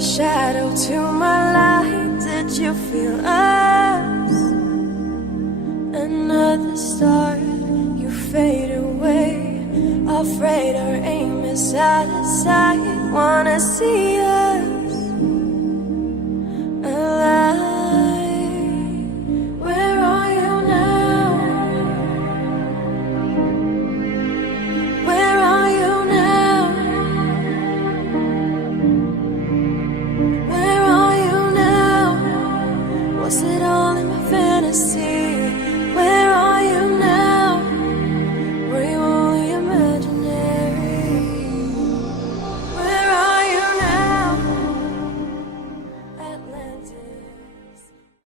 shadow to my light. Did you feel us? Another star, you fade away. Afraid our aim is out of sight. Wanna see